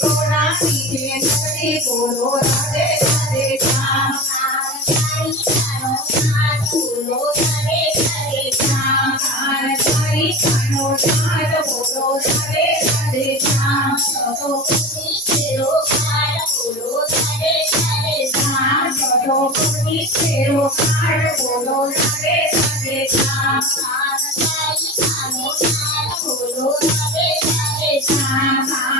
સોના પીઠે કરી બોલો Bye.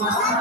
Jesus.